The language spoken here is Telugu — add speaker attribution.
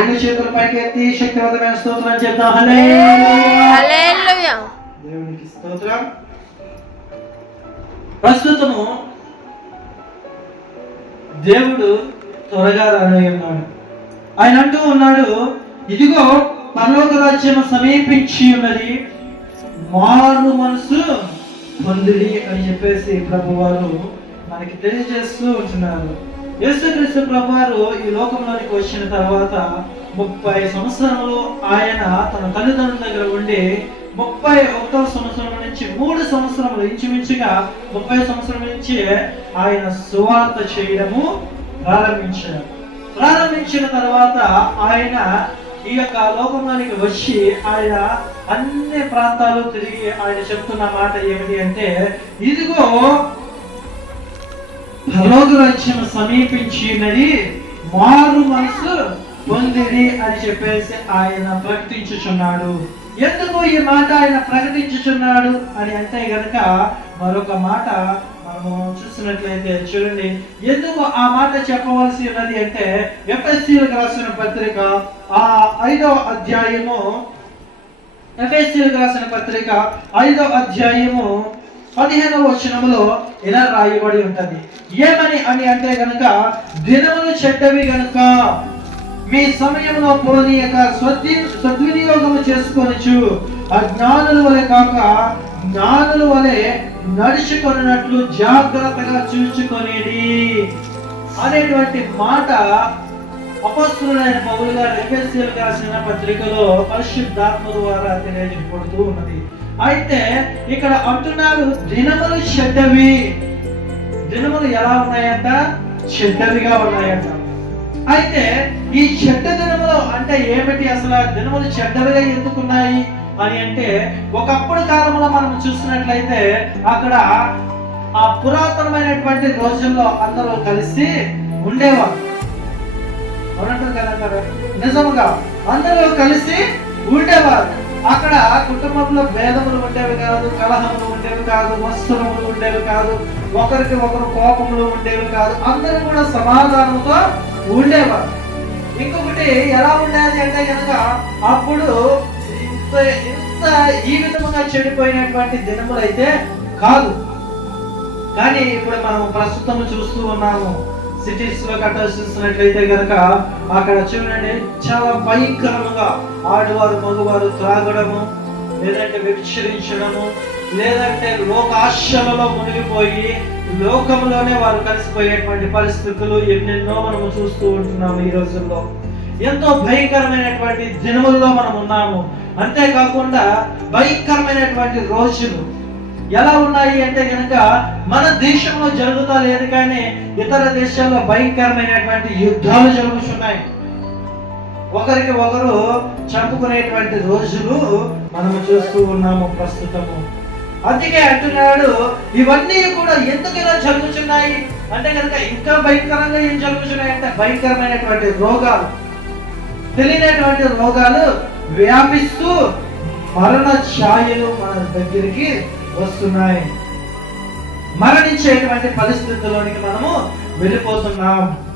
Speaker 1: రెండు చేతుల పైకి ఎత్తి శక్తివంతమైన స్తోత్రం చెప్తాం హల్లెలూయా. దేవునికి స్తోత్రం. ప్రస్తుతము దేవుడు త్వరగా రానయ్యున్నాడు. ఆయన అంటూ ఉన్నాడు ఇదిగో పరలోక రాజ్యం సమీపించి ఉన్నది. మారు మనసు పొందిడి అని చెప్పేసి ప్రభు వారు మనకి తెలియజేస్తూ ఉంటున్నారు. యేసుక్రీస్తు ప్రభు వారు ఈ లోకంలోనికి వచ్చిన తర్వాత ముప్పై సంవత్సరంలో ఆయన తన తల్లిదండ్రుల దగ్గర ఉండి ముప్పై ఒకటో సంవత్సరం నుంచి మూడు సంవత్సరములు ఇంచుమించుగా ముప్పై సంవత్సరం నుంచి ఆయన సువార్త చేయడము ప్రారంభించారు. ప్రారంభించిన తర్వాత ఆయన ఈ యొక్క లోకంలోనికి వచ్చి ఆయన అన్ని ప్రాంతాలు తిరిగి ఆయన చెప్తున్న మాట ఏమిటి అంటే ఇదిగో పరలోక రాజ్యం సమీపించినది మారు మనసు. పొందిరి అని చెప్పేసి ఆయన ప్రకటించుచున్నాడు. ఎందుకు ఈ మాట ఆయన ప్రకటించుచున్నాడు అని అంటే గనక మరొక మాట మనము చూసినట్లయితే చూడండి. ఎందుకు ఆ మాట చెప్పవలసి ఉన్నది అంటే ఎఫ్ఎస్సీలకు రాసిన పత్రిక ఆ ఐదవ అధ్యాయము ఎఫ్ఎస్సీలకు రాసిన పత్రిక ఐదవ అధ్యాయము పదిహేనవ వచనములో ఇలా రాయబడి ఉంటుంది. ఏమని అని అంటే గనక దినములు చెడ్డవి గనుక. మీ సమయంలో పోనీయక సద్వి సద్వినియోగము చేసుకొనచ్చు అజ్ఞానుల వలె కాక జ్ఞానుల వలె నడుచుకొనినట్లు జాగ్రత్తగా చూచుకొనేది అనేటువంటి మాట అపస్తులైన పౌలు గారు ఎఫెసీయులకు రాసిన పత్రికలో పరిశుద్ధాత్మ ద్వారా తెలియజేయబడుతూ ఉన్నది. అయితే ఇక్కడ అంటున్నారు దినములు చెడ్డవి. దినములు ఎలా ఉన్నాయంట? చెడ్డవిగా ఉన్నాయంట. అయితే ఈ చెడ్డ దినములు అంటే ఏమిటి అసలు? దినములు చెడ్డవిగా ఎందుకున్నాయి అని అంటే ఒకప్పుడు కాలంలో మనం చూసినట్లయితే అక్కడ ఆ పురాతనమైనటువంటి రోజుల్లో అందరూ కలిసి ఉండేవారు. అవునంటారు కదా నిజముగా అందరూ కలిసి ఉండేవారు. అక్కడ కుటుంబంలో భేదములు ఉండేవి కాదు కలహములు ఉండేవి కాదు వస్తువులు ఉండేవి కాదు ఒకరికి ఒకరు కోపములు ఉండేవి కాదు అందరూ కూడా సమాధానంతో ఉండేవారు ఇంకొకటి ఎలా ఉండేది అంటే కనుక అప్పుడు ఇంత ఇంత ఈ విధముగా చెడిపోయినటువంటి దినములు అయితే కాదు. కానీ ఇప్పుడు మనం ప్రస్తుతం చూస్తూ ఉన్నాము. సిటీస్లో గట్రా చూస్తున్నట్లయితే కనుక అక్కడ చూడండి చాలా భయంకరంగా ఆడవారు మగవారు త్రాగడము లేదంటే విక్షరించడము లేదంటే లోకాశలలో మునిగిపోయి లోకంలోనే వారు కలిసిపోయేటువంటి పరిస్థితులు ఎన్నెన్నో మనము చూస్తూ ఉంటున్నాము ఈ రోజుల్లో. ఎంతో భయంకరమైనటువంటి దినముల్లో మనం ఉన్నాము. అంతేకాకుండా భయంకరమైనటువంటి రోజులు. ఎలా ఉన్నాయి అంటే కనుక మన దేశంలో జరుగుతా లేదు కానీ ఇతర దేశాల్లో భయంకరమైనటువంటి యుద్ధాలు జరుగుతున్నాయి. ఒకరికి ఒకరు చంపుకునేటువంటి రోజులు మనము చూస్తూ ఉన్నాము ప్రస్తుతము. అందుకే అంటున్నాడు ఇవన్నీ కూడా ఎందుకు ఇలా జరుగుతున్నాయి? అంటే కనుక ఇంకా భయంకరంగా ఏం జరుగుతున్నాయి అంటే భయంకరమైనటువంటి రోగాలు. తెలియనటువంటి రోగాలు వ్యాపిస్తూ మరణ ఛాయలు మన దగ్గరికి వస్తున్నాయి. మరణించేటువంటి పరిస్థితుల్లోనికి మనము వెళ్ళిపోతున్నాం.